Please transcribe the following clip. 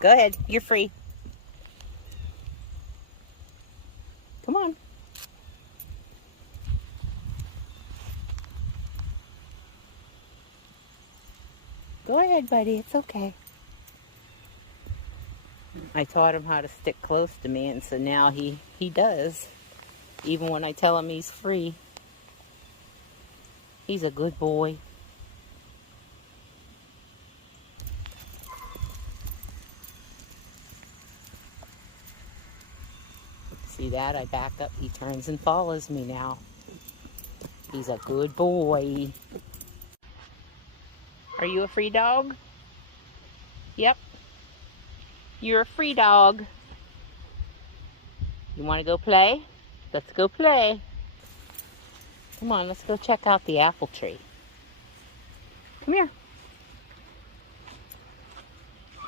Go ahead. You're free. Come on. Go ahead, buddy. It's okay. I taught him how to stick close to me, and so now he does. Even when I tell him he's free. He's a good boy. See that? I back up. He turns and follows me now. He's a good boy. Are you a free dog? Yep. You're a free dog. You want to go play? Let's go play. Come on, let's go check out the apple tree. Come here.